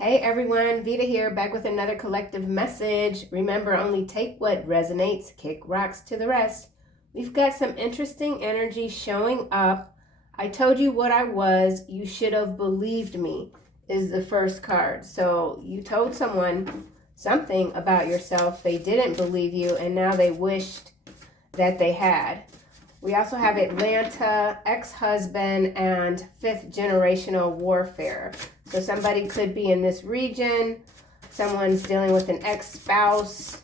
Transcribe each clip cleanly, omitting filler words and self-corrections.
Hey everyone, Veda here, back with another collective message. Remember, only take what resonates, kick rocks to the rest. We've got some interesting energy showing up. I told you what I was, you should have believed me, is the first card. So you told someone something about yourself, they didn't believe you, and now they wished that they had. We also have Atlanta, ex-husband, and fifth generational warfare. So somebody could be in this region. Someone's dealing with an ex-spouse.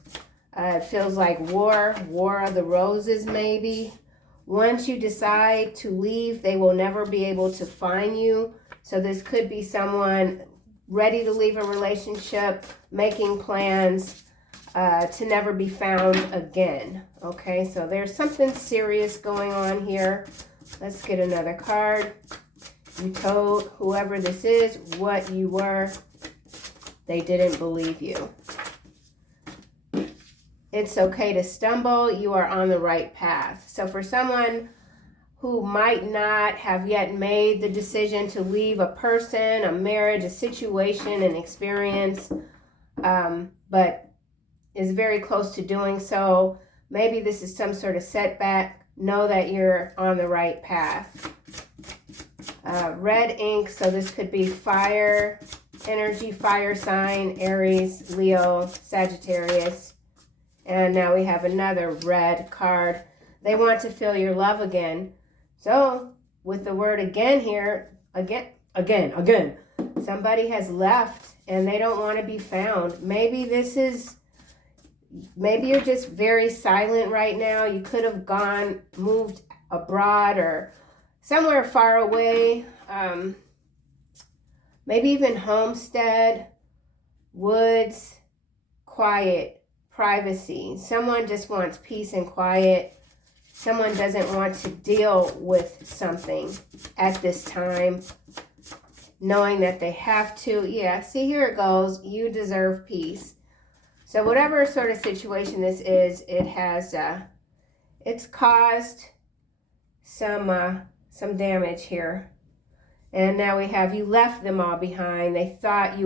It feels like war of the roses maybe. Once you decide to leave, they will never be able to find you. So this could be someone ready to leave a relationship, making plans, to never be found again. Okay, so there's something serious going on here. Let's get another card. You told whoever this is what you were. They didn't believe you. It's okay to stumble. You are on the right path. So for someone who might not have yet made the decision to leave a person, a marriage, a situation, an experience, but is very close to doing so. Maybe this is some sort of setback. Know that you're on the right path. Red ink, so this could be fire energy, fire sign, Aries, Leo, Sagittarius. And now we have another red card. They want to feel your love again. So with the word again here, again, somebody has left and they don't want to be found. Maybe you're just very silent right now. You could have moved abroad or somewhere far away. Maybe even homestead, woods, quiet, privacy. Someone just wants peace and quiet. Someone doesn't want to deal with something at this time, knowing that they have to. Yeah, see, here it goes. You deserve peace. So whatever sort of situation this is, it's caused some damage here. And now we have you left them all behind. They thought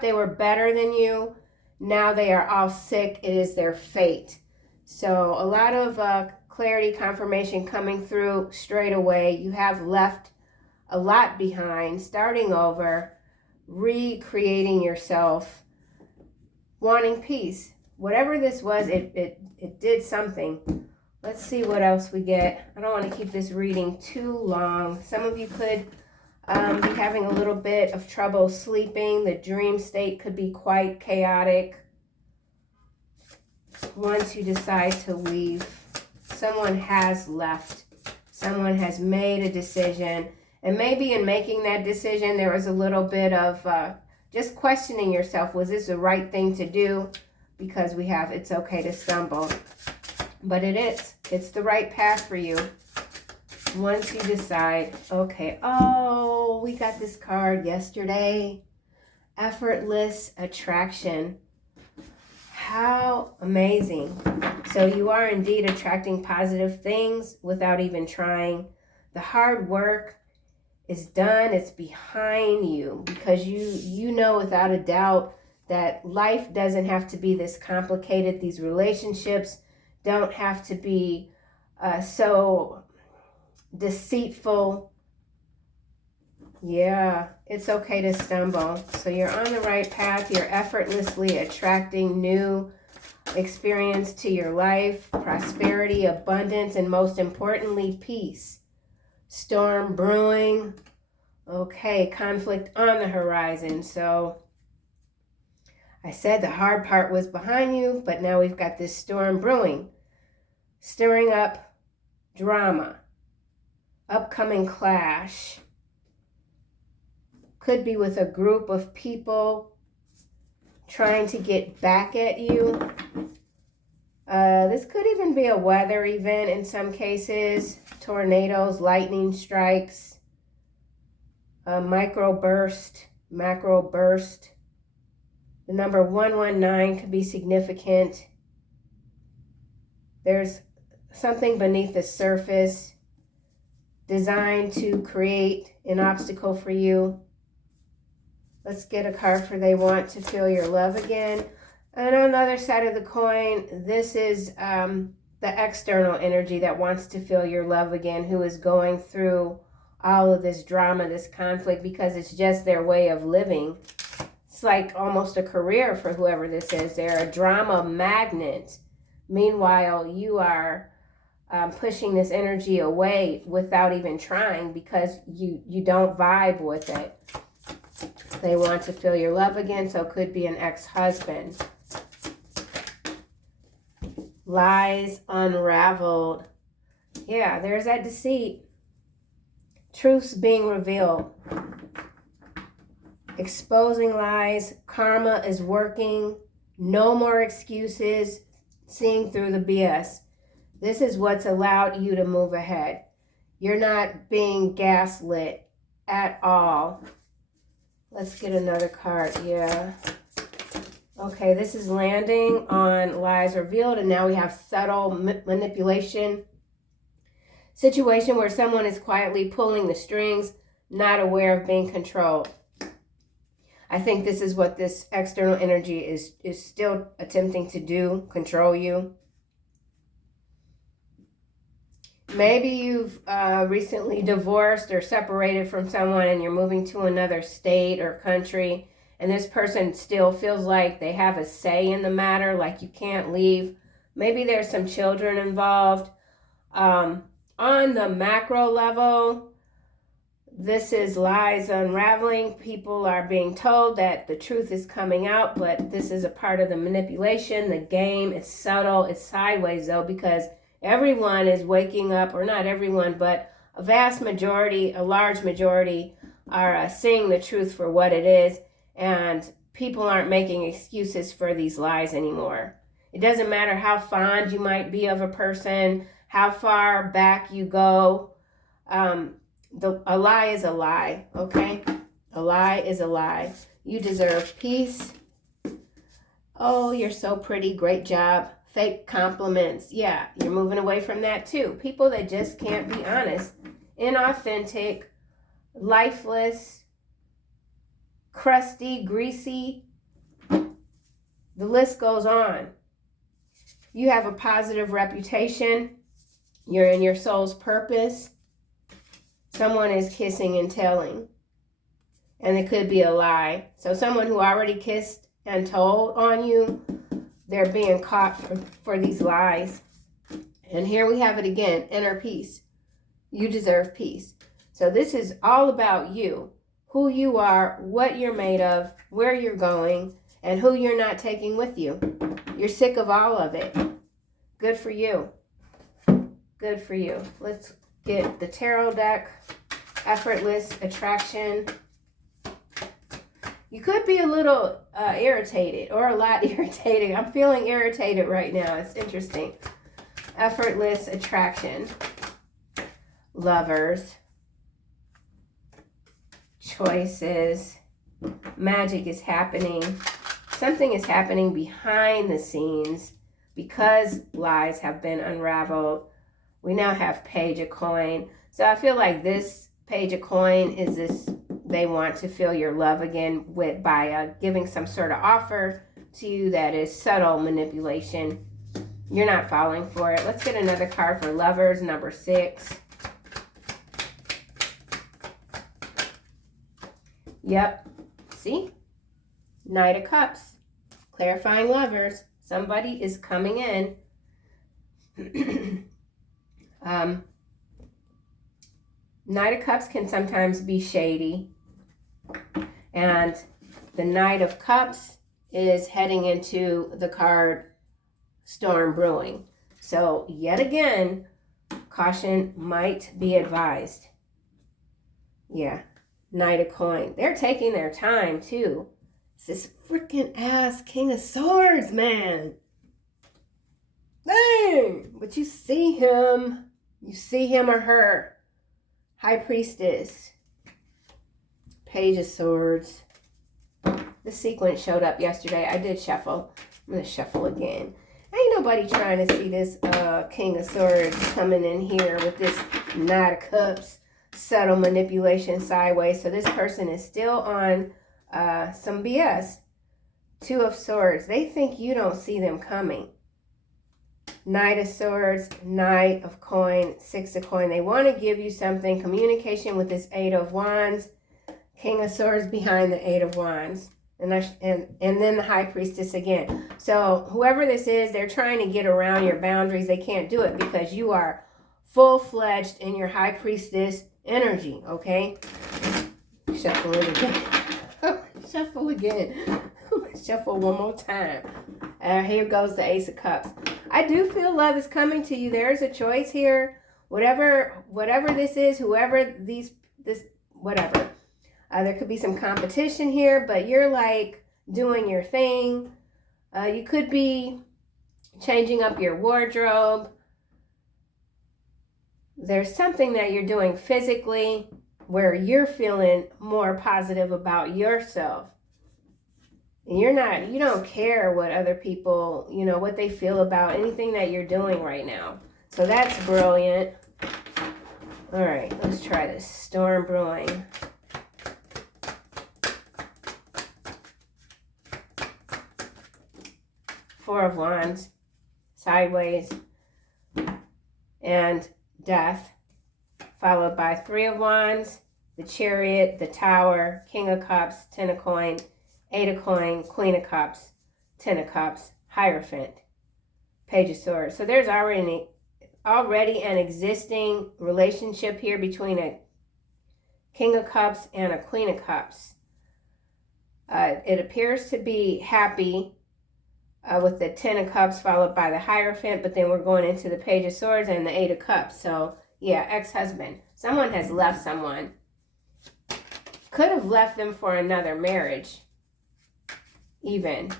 they were better than you. Now they are all sick. It is their fate. So a lot of clarity, confirmation coming through straight away. You have left a lot behind, starting over, recreating yourself, wanting peace. Whatever this was, it did something. Let's see what else we get. I don't want to keep this reading too long. Some of you could be having a little bit of trouble sleeping. The dream state could be quite chaotic. Once you decide to leave, someone has left. Someone has made a decision. And maybe in making that decision, there was a little bit of just questioning yourself. Was this the right thing to do? Because we have it's okay to stumble. But it is. It's the right path for you. Once you decide, okay, oh, we got this card yesterday. Effortless attraction. How amazing. So you are indeed attracting positive things without even trying. The hard work is done. It's behind you because you know without a doubt that life doesn't have to be this complicated. These relationships don't have to be so deceitful. Yeah, it's okay to stumble. So you're on the right path. You're effortlessly attracting new experience to your life, prosperity, abundance, and most importantly, peace. Storm brewing. Okay, conflict on the horizon. So I said the hard part was behind you, but now we've got this storm brewing, stirring up drama, upcoming clash. Could be with a group of people trying to get back at you. This could even be a weather event in some cases. Tornadoes, lightning strikes, microburst, macro burst. The number 119 could be significant. There's something beneath the surface designed to create an obstacle for you. Let's get a card for they want to feel your love again. And on the other side of the coin, this is the external energy that wants to feel your love again, who is going through all of this drama, this conflict, because it's just their way of living. It's like almost a career for whoever this is. They're a drama magnet. Meanwhile, you are pushing this energy away without even trying because you don't vibe with it. They want to feel your love again, so it could be an ex-husband. Lies unraveled. Yeah, there's that deceit. Truths being revealed. Exposing lies. Karma is working. No more excuses. Seeing through the BS. This is what's allowed you to move ahead. You're not being gaslit at all. Let's get another card. Yeah. Okay, this is landing on lies revealed, and now we have subtle manipulation. Situation where someone is quietly pulling the strings, not aware of being controlled. I think this is what this external energy is still attempting to do, control you. Maybe you've recently divorced or separated from someone and you're moving to another state or country, and this person still feels like they have a say in the matter, like you can't leave. Maybe there's some children involved. On the macro level, this is lies unraveling. People are being told that the truth is coming out, but this is a part of the manipulation, the game. It's subtle, it's sideways though, because everyone is waking up, or not everyone, but a vast majority, a large majority are seeing the truth for what it is, and people aren't making excuses for these lies anymore. It doesn't matter how fond you might be of a person, how far back you go. A lie is a lie, okay? A lie is a lie. You deserve peace. Oh, you're so pretty. Great job. Fake compliments. Yeah, you're moving away from that too. People that just can't be honest. Inauthentic, lifeless, crusty, greasy. The list goes on. You have a positive reputation. You're in your soul's purpose. Someone is kissing and telling. And it could be a lie. So someone who already kissed and told on you, they're being caught for these lies. And here we have it again, inner peace. You deserve peace. So this is all about you, who you are, what you're made of, where you're going, and who you're not taking with you. You're sick of all of it. Good for you. Good for you. Let's get the tarot deck. Effortless attraction. You could be a little irritated, or a lot irritated. I'm feeling irritated right now. It's interesting. Effortless attraction. Lovers. Choices. Magic is happening. Something is happening behind the scenes because lies have been unraveled. We now have Page of Coin. So I feel like this Page of Coin is this, they want to feel your love again by giving some sort of offer to you that is subtle manipulation. You're not falling for it. Let's get another card for lovers, number 6. Yep. See? Knight of Cups. Clarifying lovers. Somebody is coming in. Knight of Cups can sometimes be shady. And the Knight of Cups is heading into the card Storm Brewing. So yet again, caution might be advised. Yeah, Knight of Coin. They're taking their time too. It's this freaking ass King of Swords, man. Dang! But you see him. You see him or her. High Priestess. Page of Swords. The sequence showed up yesterday. I did shuffle. I'm going to shuffle again. Ain't nobody trying to see this King of Swords coming in here with this Knight of Cups. Subtle manipulation sideways. So this person is still on some BS. Two of Swords. They think you don't see them coming. Knight of Swords, Knight of Coin, Six of Coin. They want to give you something. Communication with this Eight of Wands. King of Swords behind the Eight of Wands. And then the High Priestess again. So whoever this is, they're trying to get around your boundaries. They can't do it because you are full-fledged in your High Priestess energy, okay? Shuffle it again. Shuffle again. Shuffle one more time. Here goes the Ace of Cups. I do feel love is coming to you. There's a choice here. Whatever this is, whatever. There could be some competition here, but you're like doing your thing. You could be changing up your wardrobe. There's something that you're doing physically where you're feeling more positive about yourself. And you don't care what other people, what they feel about anything that you're doing right now. So that's brilliant. All right, let's try this. Storm brewing. Four of Wands, sideways, and Death, followed by Three of Wands, the Chariot, the Tower, King of Cups, Ten of Coin, Eight of Coin, Queen of Cups, Ten of Cups, Hierophant, Page of Swords. So there's already an existing relationship here between a King of Cups and a Queen of Cups. It appears to be happy with the Ten of Cups followed by the Hierophant, but then we're going into the Page of Swords and the Eight of Cups. So yeah, ex-husband. Someone has left someone. Could have left them for another marriage. Even.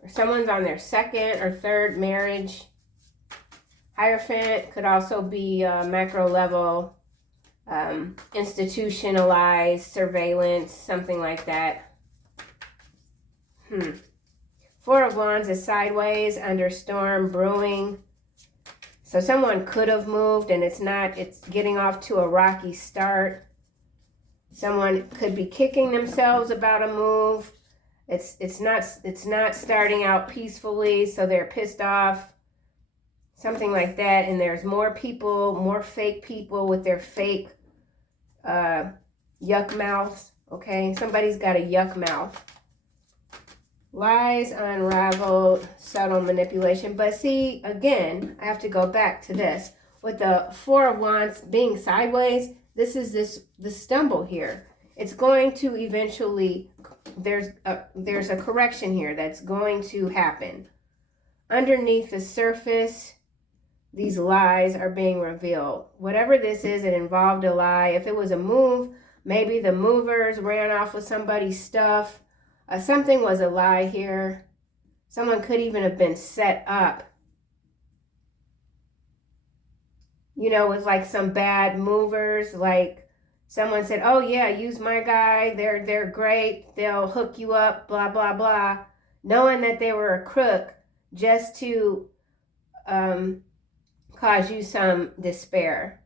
Or someone's on their second or third marriage. Hierophant could also be macro level, institutionalized, surveillance, something like that. Four of Wands is sideways under storm brewing. So someone could have moved and it's getting off to a rocky start. Someone could be kicking themselves about a move. It's not starting out peacefully, so they're pissed off. Something like that. And there's more people, more fake people with their fake yuck mouths. Okay, somebody's got a yuck mouth. Lies unraveled, subtle manipulation. But see, again, I have to go back to this. With the Four of Wands being sideways, this is the stumble here. It's going to eventually, there's a correction here that's going to happen. Underneath the surface, these lies are being revealed. Whatever this is, it involved a lie. If it was a move, maybe the movers ran off with somebody's stuff. Something was a lie here. Someone could even have been set up. With like some bad movers. Like someone said, oh yeah, use my guy. They're great. They'll hook you up, blah, blah, blah. Knowing that they were a crook just to cause you some despair.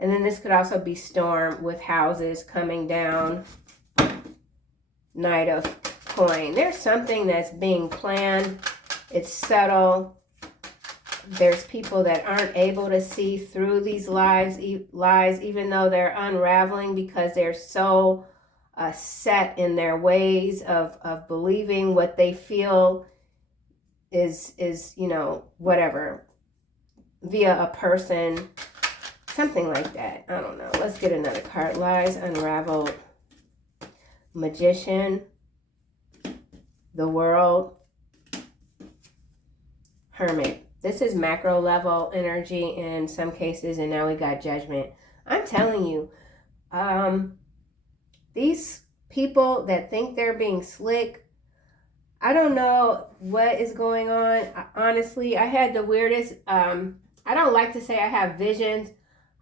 And then this could also be storm with houses coming down. Knight of Coin. There's something that's being planned. It's subtle. There's people that aren't able to see through these lies, even though they're unraveling because they're so set in their ways of believing what they feel is whatever, via a person, something like that. I don't know. Let's get another card. Lies unraveled. Magician, the World, Hermit. This is macro level energy in some cases, and now we got Judgment. I'm telling you, these people that think they're being slick, I don't know what is going on. Honestly, I had the weirdest, I don't like to say I have visions.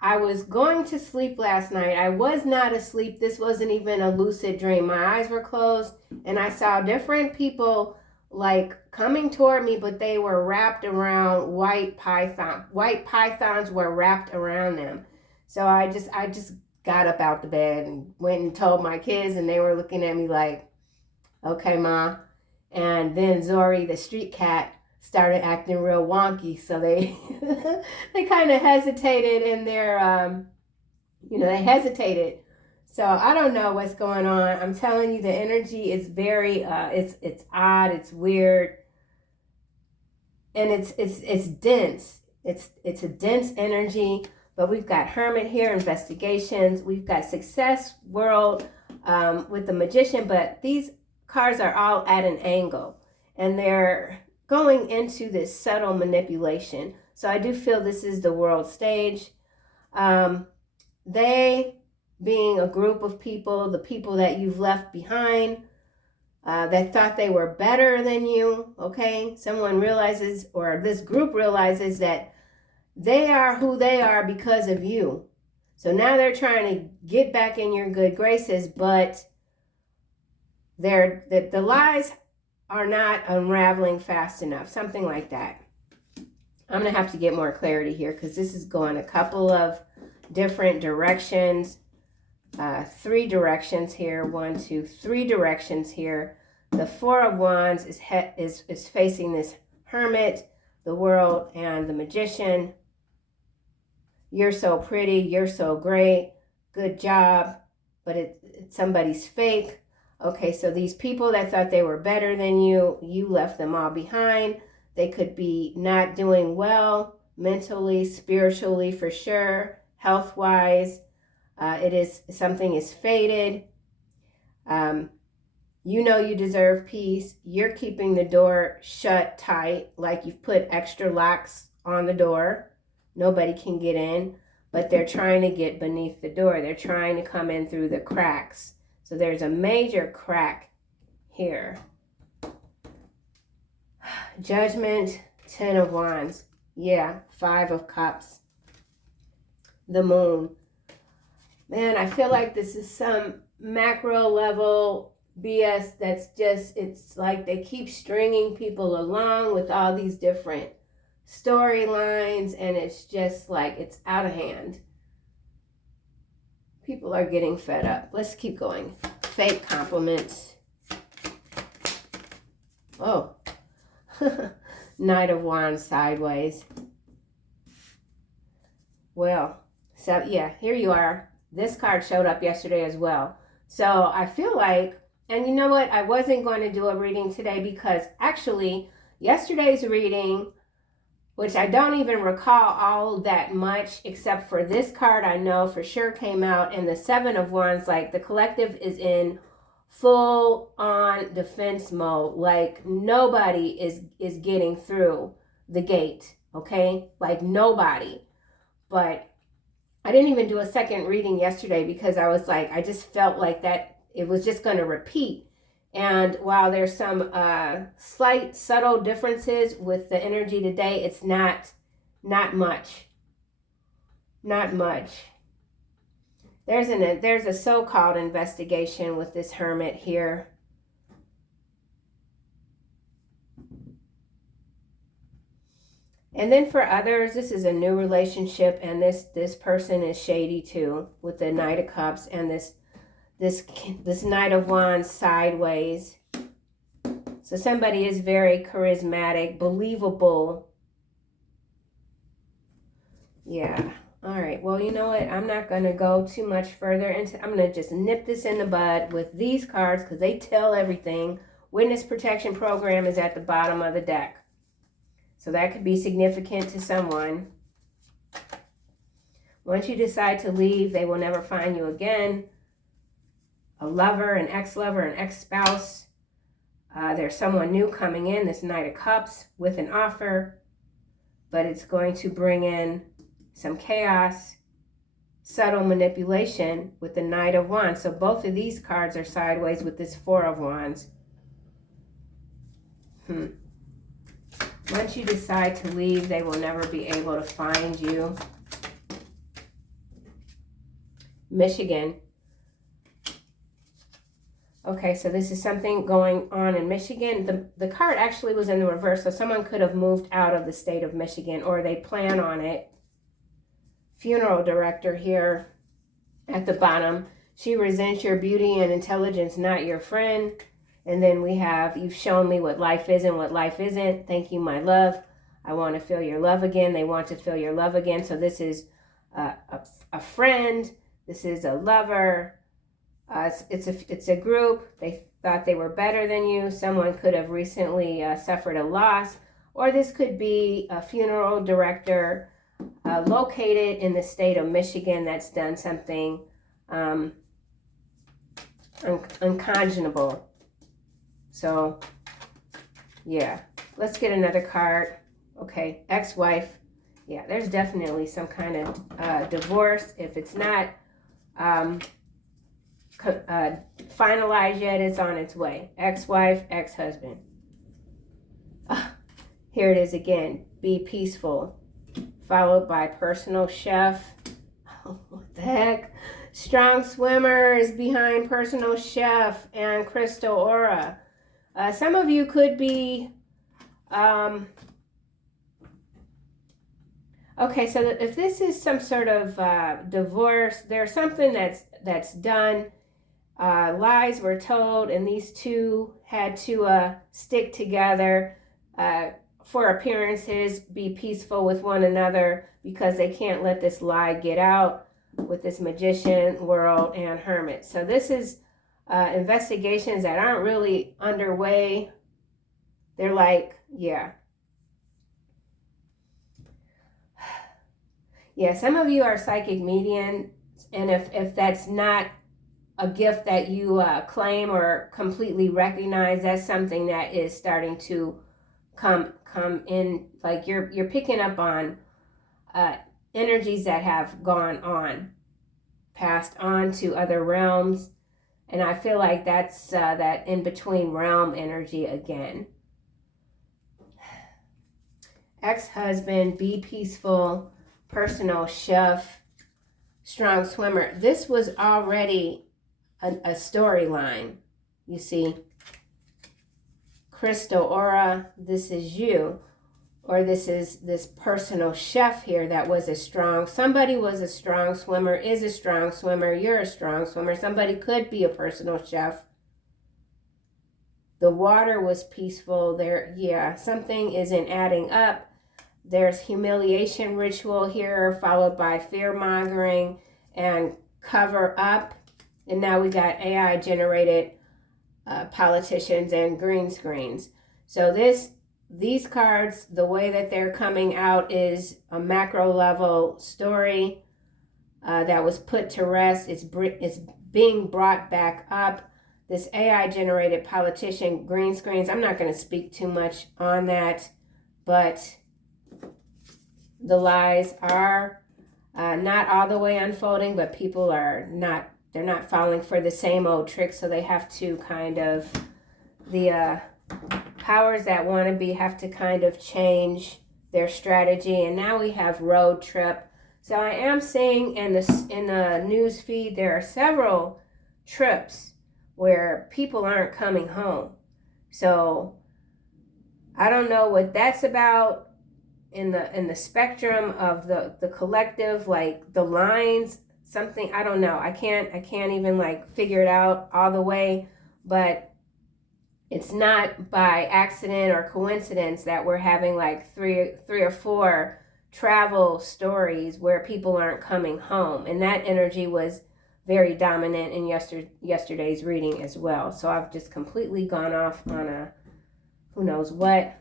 I was going to sleep last night. I was not asleep. This wasn't even a lucid dream. My eyes were closed and I saw different people like coming toward me, but they were wrapped around white python. White pythons were wrapped around them. So I just got up out the bed and went and told my kids, and they were looking at me like, okay, Ma. And then Zori, the street cat, started acting real wonky. So they they kind of hesitated in their, they hesitated. So I don't know what's going on. I'm telling you, the energy is very, it's odd, it's weird, and it's dense. It's a dense energy. But we've got Hermit here, investigations. We've got Success World with the Magician. But these cards are all at an angle, and they're going into this subtle manipulation. So I do feel this is the world stage. They being a group of people, the people that you've left behind, that thought they were better than you, okay? Someone realizes, or this group realizes, that they are who they are because of you. So now they're trying to get back in your good graces, but the lies are not unraveling fast enough, something like that. I'm going to have to get more clarity here because this is going a couple of different directions. 3 directions here. 1, 2, 3 directions here. The Four of Wands is facing this Hermit, the World, and the Magician. You're so pretty. You're so great. Good job. But it's somebody's fake. Okay, so these people that thought they were better than you, you left them all behind. They could be not doing well mentally, spiritually, for sure, health-wise. Something is faded. You know you deserve peace. You're keeping the door shut tight, like you've put extra locks on the door. Nobody can get in, but they're trying to get beneath the door. They're trying to come in through the cracks. So there's a major crack here. Judgment, 10 of Wands. Yeah, 5 of Cups. The Moon. Man, I feel like this is some macro level BS that's just, it's like they keep stringing people along with all these different storylines, and it's just like it's out of hand. People are getting fed up. Let's keep going. Fake compliments. Oh. Knight of Wands sideways. Well, so yeah, here you are. This card showed up yesterday as well. So I feel like, and you know what? I wasn't going to do a reading today because actually yesterday's reading, which I don't even recall all that much except for this card I know for sure came out, and the 7 of Wands, like the collective is in full on defense mode. Like nobody is getting through the gate, okay? Like nobody. But I didn't even do a second reading yesterday because I was like, I just felt like that it was just going to repeat. And while there's some slight subtle differences with the energy today, it's not much. Not much. There's a so-called investigation with this Hermit here. And then for others, this is a new relationship, and this person is shady too, with the Knight of Cups and this Knight of Wands sideways. So somebody is very charismatic, believable. Yeah. All right. Well, you know what? I'm not going to go too much further into. I'm going to just nip this in the bud with these cards because they tell everything. Witness Protection Program is at the bottom of the deck. So that could be significant to someone. Once you decide to leave, they will never find you again. A lover, an ex-lover, an ex-spouse. There's someone new coming in, this Knight of Cups, with an offer. But it's going to bring in some chaos, subtle manipulation with the Knight of Wands. So both of these cards are sideways with this Four of Wands. Once you decide to leave, they will never be able to find you. Michigan. Okay, so this is something going on in Michigan. The card actually was in the reverse, so someone could have moved out of the state of Michigan, or they plan on it. Funeral director here. at the bottom. She resents your beauty and intelligence, not your friend. And then we have, you've shown me what life is and what life isn't. Thank you, my love. I want to feel your love again. They want to feel your love again. So this is a friend. This is a lover. It's a group. They thought they were better than you. Someone could have recently suffered a loss. Or this could be a funeral director located in the state of Michigan that's done something unconscionable. So, yeah. Let's get another card. Okay, ex-wife. Yeah, there's definitely some kind of divorce. If it's not finalized yet, it's on its way. Ex-wife, ex-husband. Here it is again. Be peaceful. Followed by personal chef. Oh, what the heck? Strong swimmer is behind personal chef and crystal aura. Some of you could be... okay, so if this is some sort of divorce, there's something that's done. Lies were told, and these two had to stick together for appearances, be peaceful with one another, because they can't let this lie get out with this magician, world, and hermit. So this is investigations that aren't really underway. They're like, yeah. Yeah, some of you are psychic mediums, and if that's not a gift that you claim or completely recognize, that's something that is starting to come in. Like you're picking up on energies that have gone on, passed on to other realms, and I feel like that's that in between realm energy again. Ex-husband, be peaceful, personal chef, strong swimmer. This was already a storyline, you see. Crystal aura, this is you. Or this is this personal chef here that was somebody was a strong swimmer, is a strong swimmer, you're a strong swimmer. Somebody could be a personal chef. The water was peaceful there. Yeah, something isn't adding up. There's humiliation ritual here, followed by fear-mongering and cover up. And now we got AI-generated politicians and green screens. So these cards, the way that they're coming out is a macro level story that was put to rest. It's being brought back up. This AI-generated politician, green screens, I'm not going to speak too much on that, but the lies are not all the way unfolding, but people are not, they're not falling for the same old tricks, so they have to kind of, the powers that want to be have to kind of change their strategy. And now we have road trip. So I am seeing in the news feed, there are several trips where people aren't coming home. So I don't know what that's about in the spectrum of the collective, like the lines, something, I don't know. I can't even like figure it out all the way, but it's not by accident or coincidence that we're having like three or four travel stories where people aren't coming home. And that energy was very dominant in yesterday's reading as well. So I've just completely gone off on a who knows what.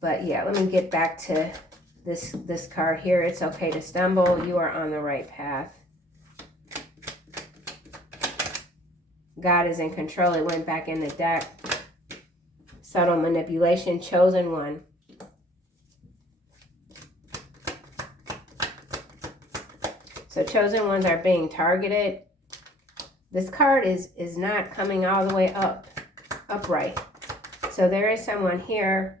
But yeah, let me get back to this card here. It's okay to stumble. You are on the right path. God is in control. It went back in the deck. Subtle manipulation. Chosen one. So chosen ones are being targeted. This card is not coming all the way upright. So there is someone here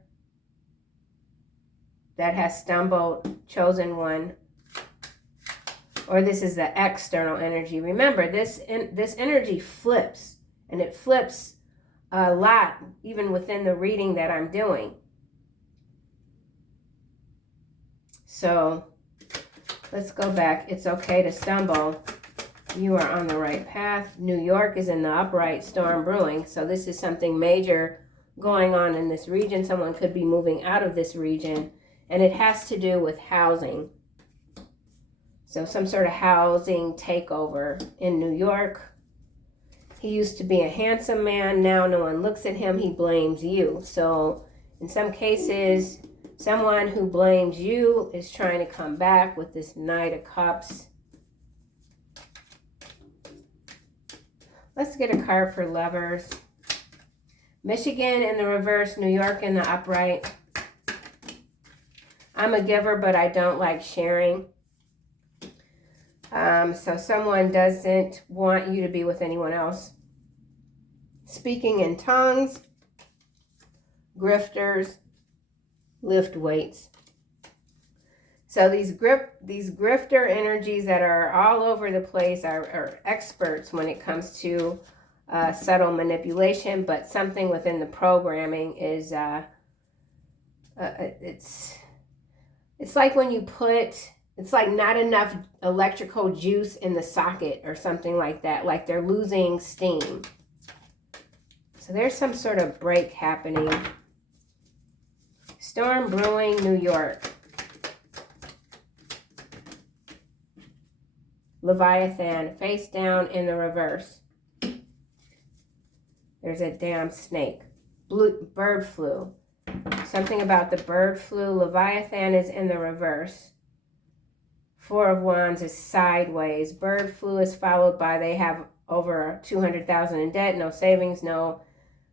that has stumbled, chosen one. Or this is the external energy. Remember, this energy flips, and it flips a lot, even within the reading that I'm doing. So let's go back. It's okay to stumble. You are on the right path. New York is in the upright, storm brewing. So this is something major going on in this region. Someone could be moving out of this region, and it has to do with housing. So some sort of housing takeover in New York. He used to be a handsome man. Now no one looks at him. He blames you. So in some cases, someone who blames you is trying to come back with this Knight of Cups. Let's get a card for lovers. Michigan in the reverse, New York in the upright. I'm a giver, but I don't like sharing. So someone doesn't want you to be with anyone else. Speaking in tongues, grifters, lift weights. So these grifter energies that are all over the place are experts when it comes to subtle manipulation, but something within the programming is it's like when you put, it's like not enough electrical juice in the socket or something like that, like they're losing steam. So there's some sort of break happening. Storm brewing, New York. Leviathan, face down in the reverse. There's a damn snake. Bird flu. Something about the bird flu. Leviathan is in the reverse. Four of Wands is sideways. Bird flu is followed by they have over 200,000 in debt, no savings, no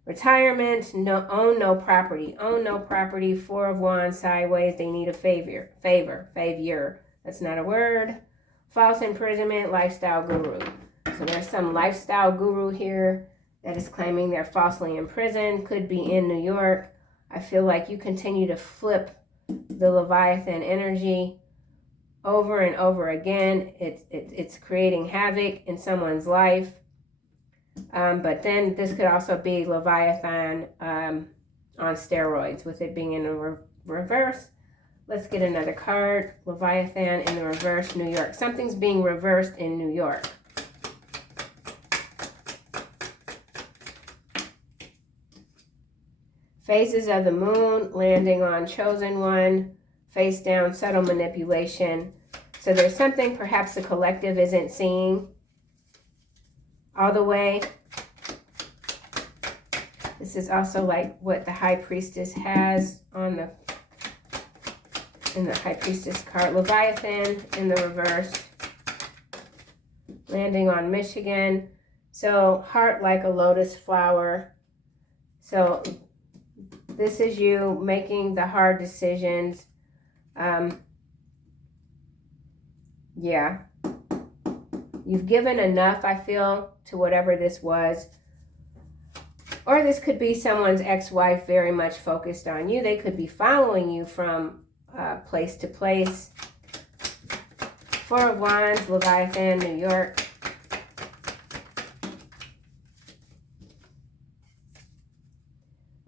retirement, own no property. Own no property. Four of Wands sideways. They need a favor. That's not a word. False imprisonment, lifestyle guru. So there's some lifestyle guru here that is claiming they're falsely imprisoned. Could be in New York. I feel like you continue to flip the Leviathan energy over and over again. It's creating havoc in someone's life. But then this could also be Leviathan on steroids with it being in a reverse. Let's get another card. Leviathan in the reverse, New York. Something's being reversed in New York. Phases of the moon, landing on chosen one, face down, subtle manipulation. So there's something perhaps the collective isn't seeing all the way. This is also like what the High Priestess has on the in the High Priestess card. Leviathan in the reverse, landing on Michigan. So heart like a lotus flower. So this is you making the hard decisions. Yeah, you've given enough, I feel, to whatever this was. Or this could be someone's ex-wife very much focused on you. They could be following you from place to place. Four of Wands, Leviathan, New York.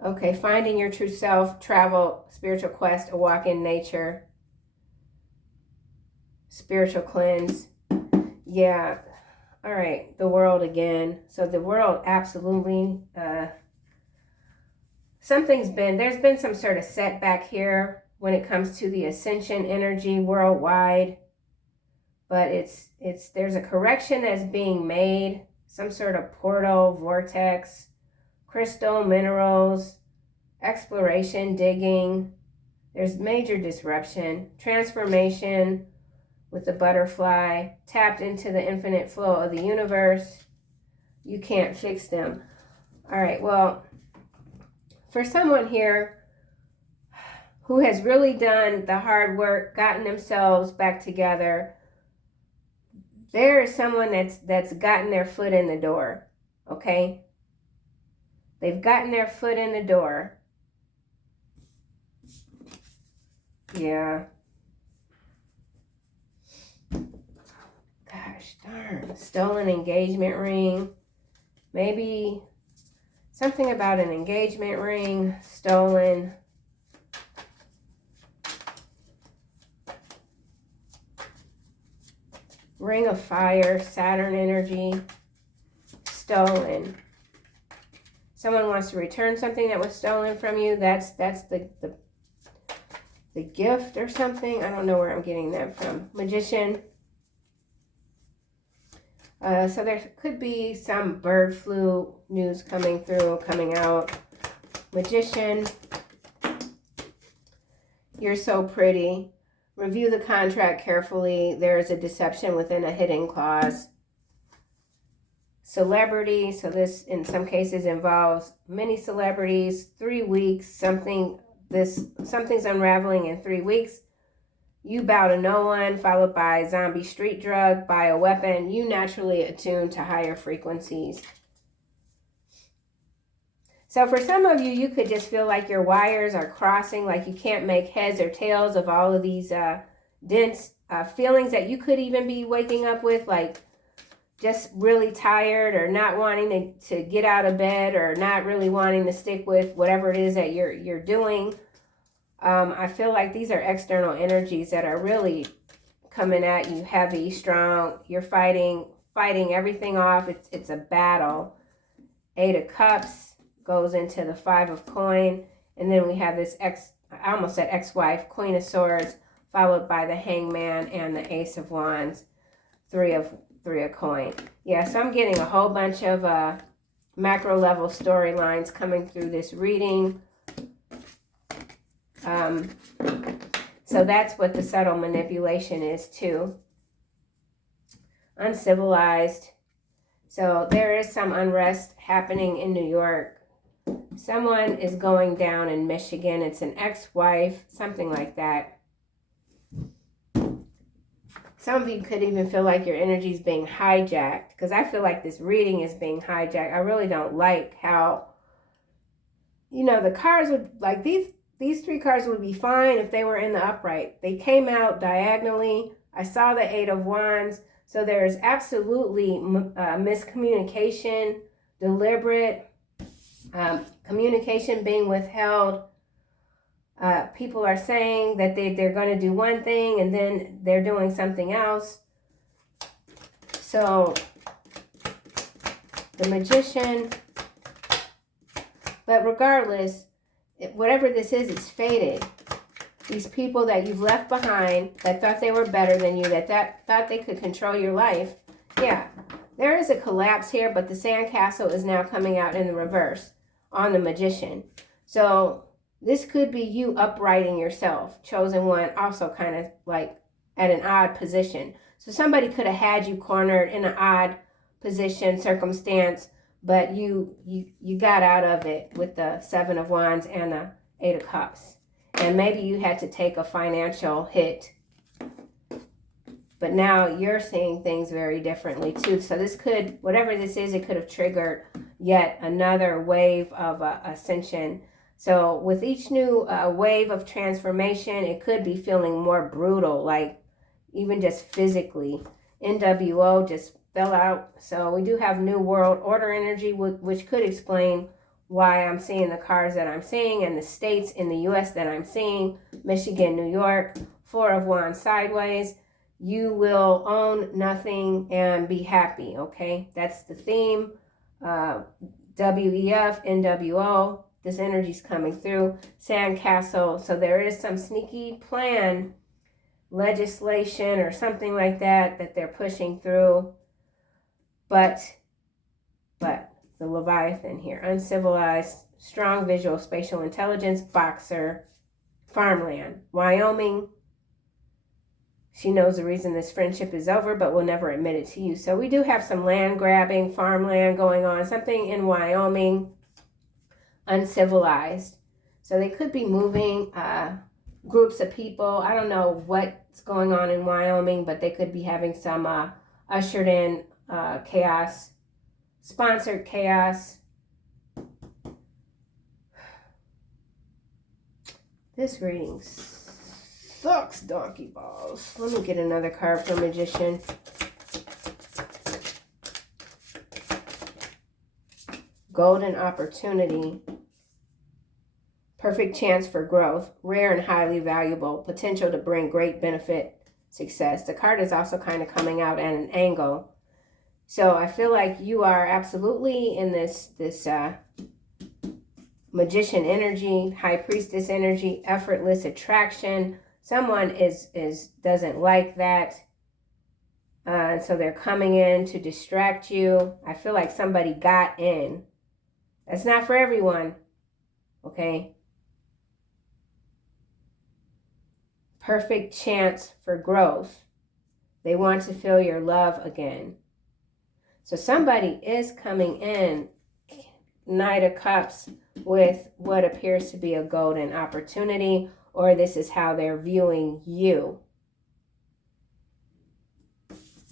Okay, finding your true self, travel, spiritual quest, a walk in nature, spiritual cleanse. Yeah, all right, the world again. So the world absolutely, there's been some sort of setback here when it comes to the ascension energy worldwide, but there's a correction that's being made, some sort of portal, vortex, crystal, minerals, exploration, digging. There's major disruption, transformation with the butterfly, tapped into the infinite flow of the universe. You can't fix them. All right, well, for someone here who has really done the hard work, gotten themselves back together, there is someone that's gotten their foot in the door, okay? They've gotten their foot in the door. Yeah. Gosh darn. Stolen engagement ring. Maybe something about an engagement ring stolen. Ring of Fire, Saturn energy, stolen. Someone wants to return something that was stolen from you. That's the gift or something. I don't know where I'm getting that from. Magician. So there could be some bird flu news coming out. Magician. You're so pretty. Review the contract carefully. There is a deception within a hidden clause. Celebrity. So this in some cases involves many celebrities. 3 weeks. Something's unraveling in 3 weeks. You bow to no one, followed by zombie street drug, bioweapon. You naturally attune to higher frequencies. So for some of you, you could just feel like your wires are crossing, like you can't make heads or tails of all of these dense feelings that you could even be waking up with, like just really tired or not wanting to get out of bed or not really wanting to stick with whatever it is that you're doing. I feel like these are external energies that are really coming at you heavy, strong. You're fighting everything off. It's a battle. 8 of Cups goes into the 5 of Coin. And then we have this I almost said ex-wife, Queen of Swords, followed by the Hangman and the Ace of Wands, 3 of Coin. Yeah, so I'm getting a whole bunch of macro level storylines coming through this reading. So that's what the subtle manipulation is too. Uncivilized. So there is some unrest happening in New York. Someone is going down in Michigan. It's an ex-wife, something like that. Some of you could even feel like your energy is being hijacked, because I feel like this reading is being hijacked. I really don't like how, the cards would, like these 3 cards would be fine if they were in the upright. They came out diagonally. I saw the 8 of Wands. So there's absolutely miscommunication, deliberate communication being withheld. People are saying that they're going to do one thing and then they're doing something else. So the Magician. But regardless, whatever this is, it's fated. These people that you've left behind that thought they were better than you, that thought they could control your life. Yeah, there is a collapse here, but the sandcastle is now coming out in the reverse on the Magician. So this could be you uprighting yourself. Chosen one also kind of like at an odd position. So somebody could have had you cornered in an odd position, circumstance, but you got out of it with the 7 of Wands and the 8 of Cups. And maybe you had to take a financial hit. But now you're seeing things very differently too. So this could, whatever this is, it could have triggered yet another wave of ascension. So with each new wave of transformation, it could be feeling more brutal, like even just physically. NWO just fell out. So we do have New World Order energy, which could explain why I'm seeing the cards that I'm seeing and the states in the U.S. that I'm seeing. Michigan, New York, 4 of Wands sideways. You will own nothing and be happy, okay? That's the theme. WEF, NWO. This energy's coming through. Sandcastle. So there is some sneaky plan, legislation or something like that they're pushing through. But the Leviathan here, uncivilized, strong visual spatial intelligence, boxer, farmland, Wyoming. She knows the reason this friendship is over, but will never admit it to you. So we do have some land grabbing, farmland going on, something in Wyoming, uncivilized. So they could be moving groups of people. I don't know what's going on in Wyoming, but they could be having some ushered in chaos, sponsored chaos. This reading sucks, donkey balls. Let me get another card for Magician. Golden opportunity. Perfect chance for growth. Rare and highly valuable. Potential to bring great benefit success. The card is also kind of coming out at an angle. So I feel like you are absolutely in this magician energy, high priestess energy, effortless attraction. Someone doesn't like that. So they're coming in to distract you. I feel like somebody got in. That's not for everyone. Okay? Perfect chance for growth. They want to feel your love again. So somebody is coming in, Knight of Cups, with what appears to be a golden opportunity, or this is how they're viewing you.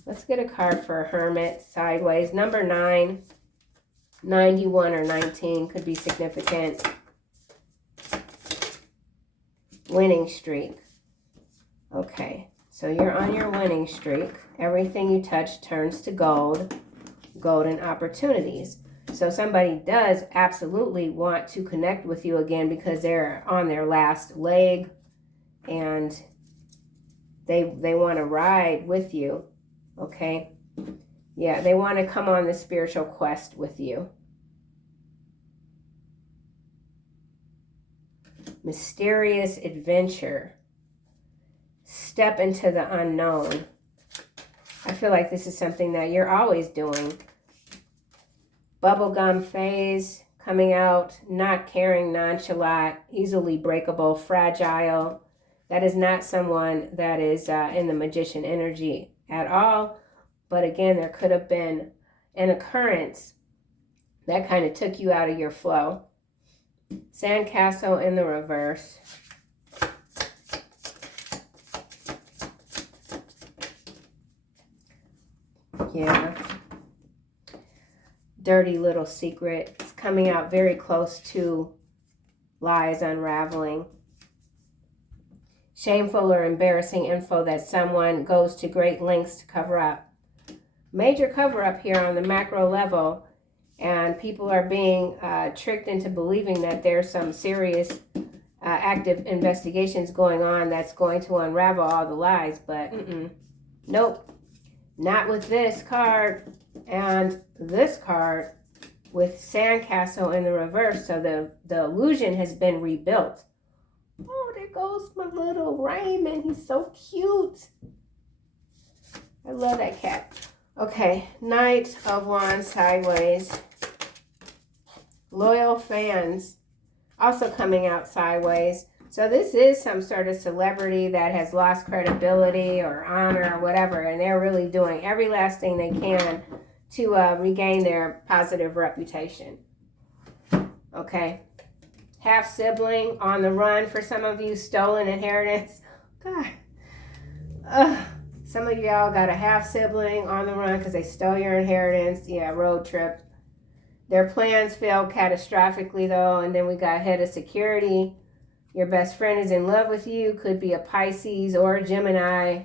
Let's get a card for Hermit, sideways. Number 9, 91 or 19 could be significant. Winning streak. Okay, so you're on your winning streak. Everything you touch turns to gold. Golden opportunities. So somebody does absolutely want to connect with you again because they're on their last leg and they want to ride with you. Okay? Yeah, they want to come on the spiritual quest with you. Mysterious adventure. Step into the unknown. I feel like this is something that you're always doing. Bubblegum phase coming out, not caring, nonchalant, easily breakable, fragile. That is not someone that is in the magician energy at all. But again, there could have been an occurrence that kind of took you out of your flow. Sandcastle in the reverse. Yeah. Dirty little secret. It's coming out very close to lies unraveling. Shameful or embarrassing info that someone goes to great lengths to cover up. Major cover up here on the macro level, and people are being tricked into believing that there's some serious active investigations going on that's going to unravel all the lies, but nope. Not with this card and this card with Sandcastle in the reverse. So the illusion has been rebuilt. Oh, there goes my little Raymond. He's so cute. I love that cat. Okay, Knight of Wands sideways. Loyal fans also coming out sideways. So this is some sort of celebrity that has lost credibility or honor or whatever, and they're really doing every last thing they can to regain their positive reputation. Okay. Half sibling on the run for some of you, stolen inheritance. God. Some of y'all got a half sibling on the run because they stole your inheritance. Yeah, road trip. Their plans failed catastrophically though, and then we got head of security. Your best friend is in love with you. Could be a Pisces or a Gemini.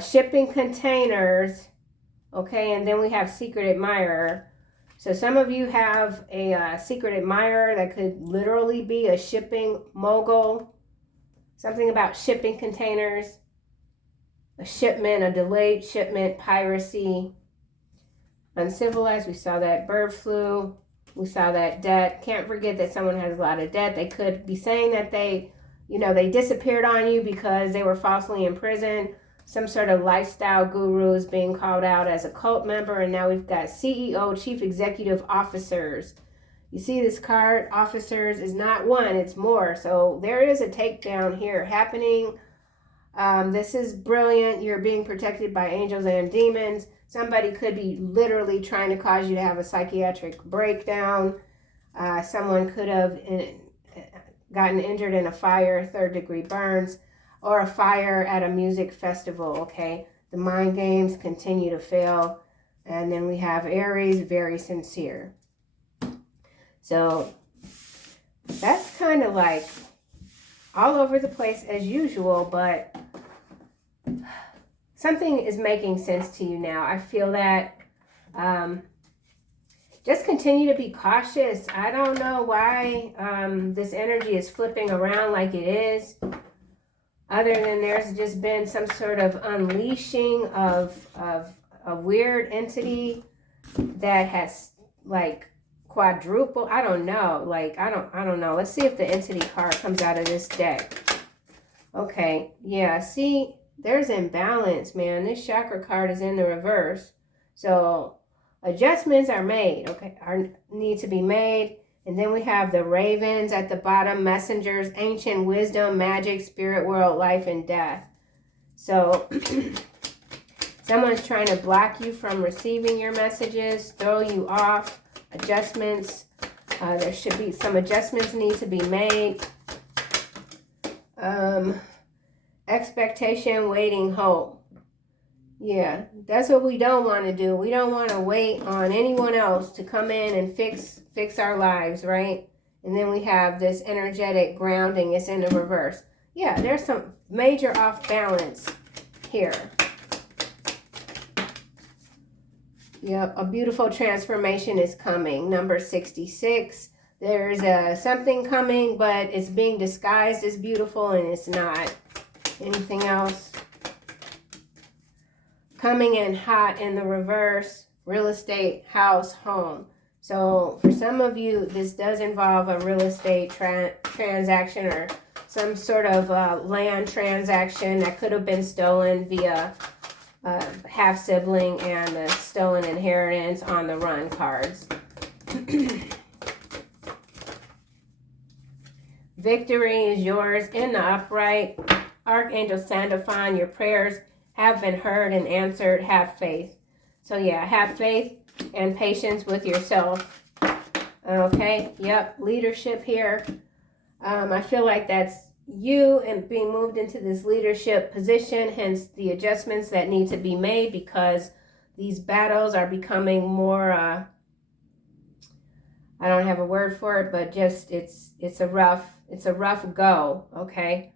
Shipping containers. Okay, and then we have secret admirer. So some of you have a secret admirer that could literally be a shipping mogul. Something about shipping containers. A shipment, a delayed shipment, piracy. Uncivilized, we saw that bird flu. We saw that debt. Can't forget that someone has a lot of debt. They could be saying that they disappeared on you because they were falsely imprisoned. Some sort of lifestyle guru is being called out as a cult member. And now we've got CEO, chief executive officers. You see this card, officers, is not one, it's more. So there is a takedown here happening. This is brilliant. You're being protected by angels and demons. Somebody could be literally trying to cause you to have a psychiatric breakdown. Someone could have gotten injured in a fire, 3rd-degree burns, or a fire at a music festival, okay? The mind games continue to fail. And then we have Aries, very sincere. So that's kind of like all over the place as usual, but something is making sense to you now. I feel that just continue to be cautious. I don't know why this energy is flipping around like it is. other than there's just been some sort of unleashing of a weird entity that has like quadruple, I don't know, like I don't know. Let's see if the entity card comes out of this deck. Okay, yeah, see, there's imbalance, man. This chakra card is in the reverse. So adjustments are made, okay, need to be made. And then we have the ravens at the bottom, messengers, ancient wisdom, magic, spirit world, life and death. So someone's trying to block you from receiving your messages, throw you off, adjustments. There should be some adjustments need to be made. Expectation, waiting, hope. Yeah, that's what we don't want to do. We don't want to wait on anyone else to come in and fix our lives, right? And then we have this energetic grounding. It's in the reverse. Yeah, there's some major off balance here. Yep, a beautiful transformation is coming. Number 66. There's something coming, but it's being disguised as beautiful and it's not. Anything else? Coming in hot in the reverse, real estate, house, home. So for some of you, this does involve a real estate transaction or some sort of land transaction that could have been stolen via half-sibling and a stolen inheritance on the run cards. Victory is yours in the upright. Archangel Sandalphon, your prayers have been heard and answered. Have faith. So yeah, have faith and patience with yourself. Okay, yep, leadership here. I feel like that's you and being moved into this leadership position, hence the adjustments that need to be made because these battles are becoming more, I don't have a word for it, but just it's a rough go, okay?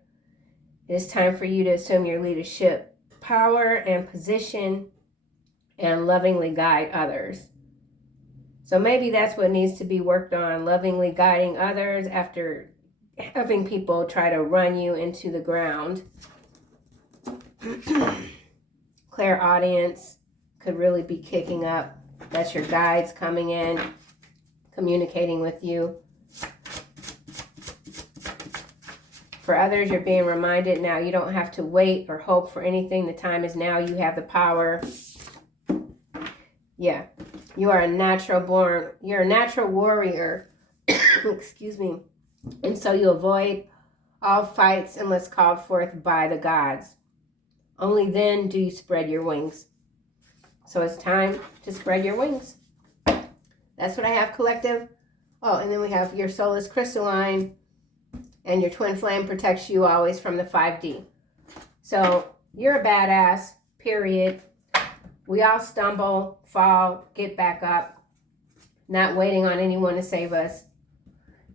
It's time for you to assume your leadership power and position and lovingly guide others. So maybe that's what needs to be worked on, lovingly guiding others after having people try to run you into the ground. Clairaudience could really be kicking up. That's your guides coming in, communicating with you. For others, you're being reminded now you don't have to wait or hope for anything. The time is now. You have the power. Yeah, you are a natural born. You're a natural warrior. Excuse me. And so you avoid all fights unless called forth by the gods. Only then do you spread your wings. So it's time to spread your wings. That's what I have, collective. Oh, and then we have your soul is crystalline. And your twin flame protects you always from the 5D. So you're a badass, period. We all stumble, fall, get back up. Not waiting on anyone to save us.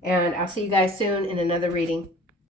And I'll see you guys soon in another reading.